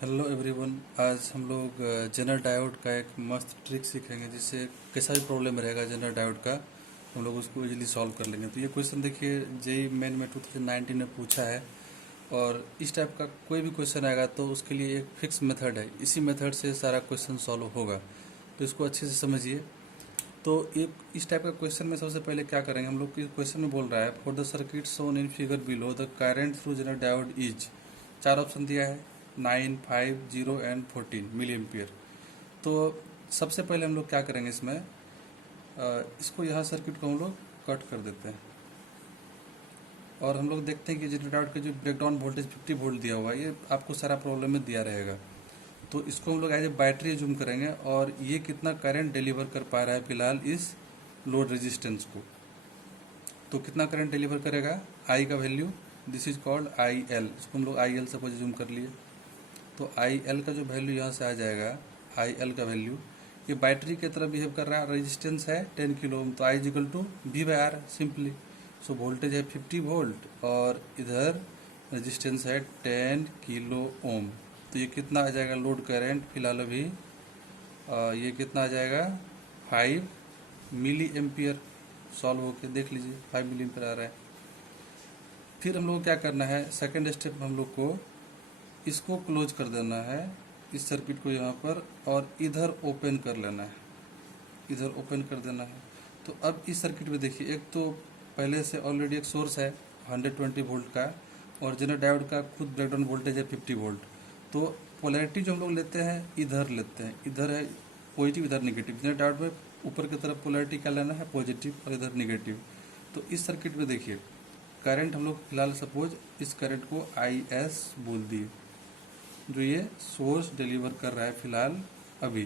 Hello everyone. आज हम लोग जनरल डायोड का एक मस्त ट्रिक सीखेंगे जिससे कैसा भी प्रॉब्लम रहेगा जनरल डायोड का हम लोग उसको इजीली सॉल्व कर लेंगे। तो ये क्वेश्चन देखिए जेई मेन में 2019 में पूछा है और इस टाइप का कोई भी क्वेश्चन आएगा तो उसके लिए एक फिक्स मेथड है, इसी मेथड से सारा क्वेश्चन सॉल्व होगा। तो इसको अच्छे से समझिए। तो एक इस टाइप का क्वेश्चन में सबसे पहले क्या करेंगे, हम लोग क्वेश्चन में बोल रहा है for the circuit shown in figure below the current through general diode is, चार ऑप्शन दिया है 9, 5, 0 एंड 14 मिली एम्पियर। तो सबसे पहले हम लोग क्या करेंगे इसमें इसको यहाँ सर्किट को हम लोग कट कर देते हैं और हम लोग देखते हैं कि जनरल डायोड का जो ब्रेकडाउन वोल्टेज 50 वोल्ट दिया हुआ है ये आपको सारा प्रॉब्लम में दिया रहेगा। तो इसको हम लोग एज ए बैटरी जूम करेंगे और ये कितना करंट डिलीवर कर पा रहा है फिलहाल इस लोड रेजिस्टेंस को। तो कितना करंट डिलीवर करेगा, आई का value, this is called I L. इसको हम लोग आई एल सपोज जूम कर लिए तो आई एल का जो वैल्यू यहाँ से आ जाएगा, आई एल का वैल्यू ये बैटरी की तरह बिहेव कर रहा है। रेजिस्टेंस है 10 किलो ओम, तो I is equal to V by R simply. So voltage है 50 वोल्ट और इधर रेजिस्टेंस है 10 किलो ओम। तो ये कितना आ जाएगा लोड करंट फिलहाल अभी ये कितना आ जाएगा 5 मिली एम्पियर। सॉल्व होके देख लीजिए 5 मिली एम्पियर आ रहा है। फिर हम लोग को क्या करना है, सेकेंड स्टेप हम लोग को इसको क्लोज कर देना है, इस सर्किट को यहाँ पर, और इधर ओपन कर लेना है, इधर ओपन कर देना है। तो अब इस सर्किट में देखिए एक तो पहले से ऑलरेडी एक सोर्स है 120 वोल्ट का और जनरल डायोड का खुद ब्रेकडाउन वोल्टेज है 50 वोल्ट। तो पोलैरिटी जो हम लोग लेते हैं इधर लेते हैं, इधर है पॉजिटिव इधर निगेटिव। जनरल डायोड में ऊपर की तरफ पोलैरिटी क्या लेना है, पॉजिटिव, और इधर निगेटिव। तो इस सर्किट में देखिए करंट हम लोग फिलहाल सपोज इस करंट को आई एस बोल दिए जो ये सोर्स डिलीवर कर रहा है फिलहाल अभी।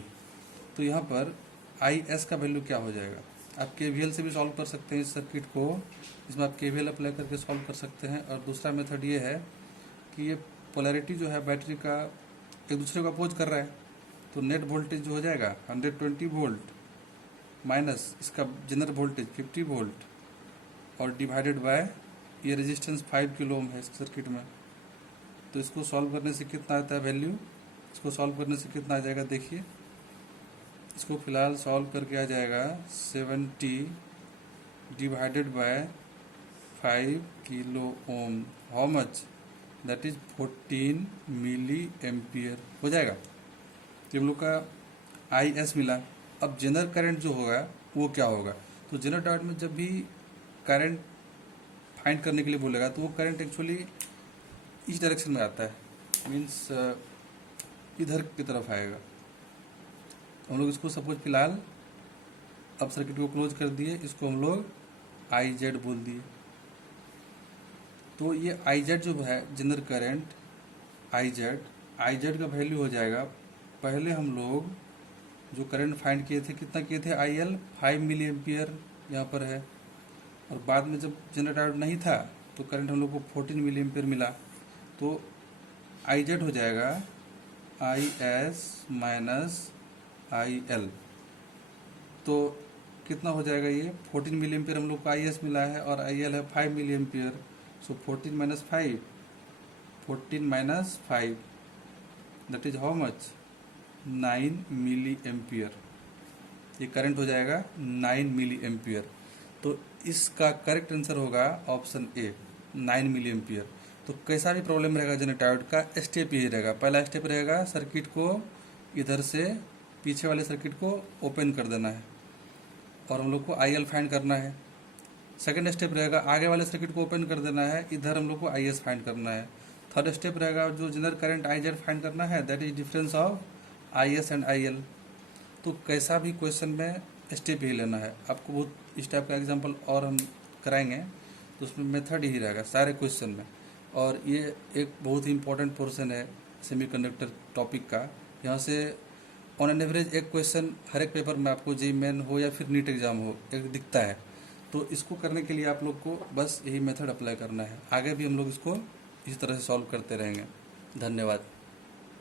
तो यहाँ पर आई एस का वैल्यू क्या हो जाएगा, आप केवीएल से भी सॉल्व कर सकते हैं इस सर्किट को, इसमें आप केवीएल अप्लाई करके सॉल्व कर सकते हैं। और दूसरा मेथड ये है कि ये पोलैरिटी जो है बैटरी का एक दूसरे को अपोज कर रहा है, तो नेट वोल्टेज जो हो जाएगा 120 वोल्ट माइनस इसका जनरल वोल्टेज 50 वोल्ट और डिवाइडेड बाय ये रेजिस्टेंस 5 किलो ओम है इस सर्किट में। तो इसको सॉल्व करने से कितना आता है वैल्यू, इसको सॉल्व करने से कितना आ जाएगा देखिए, इसको फिलहाल सॉल्व करके आ जाएगा 70 divided by 5 kilo ohm, how much, that is 14 milli ampere हो जाएगा। तो हम लोग का आई एस मिला। अब जनरल करंट जो होगा वो क्या होगा, तो जनरल डायोड में जब भी करंट फाइंड करने के लिए बोलेगा तो वो करंट एक्चुअली इस डायरेक्शन में आता है, मीन्स इधर की तरफ आएगा। हम लोग इसको सपोज फिलहाल अब सर्किट को क्लोज कर दिए, इसको हम लोग आई जेड बोल दिए। तो ये आई जेड जो है जनरल करंट आई जेड का वैल्यू हो जाएगा, पहले हम लोग जो करंट फाइंड किए थे कितना किए थे, आई एल 5 मिली एम्पियर यहाँ पर है, और बाद में जब जनरल डायोड नहीं था तो करंट हम लोग को 14 मिली एम्पियर मिला। तो आई जेड हो जाएगा I S minus I L. तो कितना हो जाएगा ये 14 मिली एम्पियर हम लोग को आई एस मिला है और आई एल है 5 milli ampere. So 14 minus 5, 14 minus 5 that is how much, 9 milli ampere. ये करंट हो जाएगा 9 मिली एम्पियर। तो इसका करेक्ट आंसर होगा ऑप्शन ए 9 मिली एम्पियर। तो कैसा भी प्रॉब्लम रहेगा जनरल डायोड का स्टेप यही रहेगा, पहला स्टेप रहेगा सर्किट को इधर से पीछे वाले सर्किट को ओपन कर देना है और हम लोग को आई एल फाइंड करना है। सेकंड स्टेप रहेगा आगे वाले सर्किट को ओपन कर देना है, इधर हम लोग को आई एस फाइंड करना है। थर्ड स्टेप रहेगा जो general current I Z find करना है, that is difference of I S and I L. तो कैसा भी क्वेश्चन में स्टेप ही लेना है। आपको बहुत इस टाइप का एग्जांपल और हम कराएंगे तो उसमें मेथड ही रहेगा सारे क्वेश्चन में। और ये एक बहुत ही इंपॉर्टेंट पोर्शन है सेमीकंडक्टर टॉपिक का। यहाँ से ऑन एन एवरेज एक क्वेश्चन हर एक पेपर में आपको जेईई मेन हो या फिर नीट एग्जाम हो एक दिखता है। तो इसको करने के लिए आप लोग को बस यही मेथड अप्लाई करना है, आगे भी हम लोग इसको इसी तरह से सॉल्व करते रहेंगे। धन्यवाद।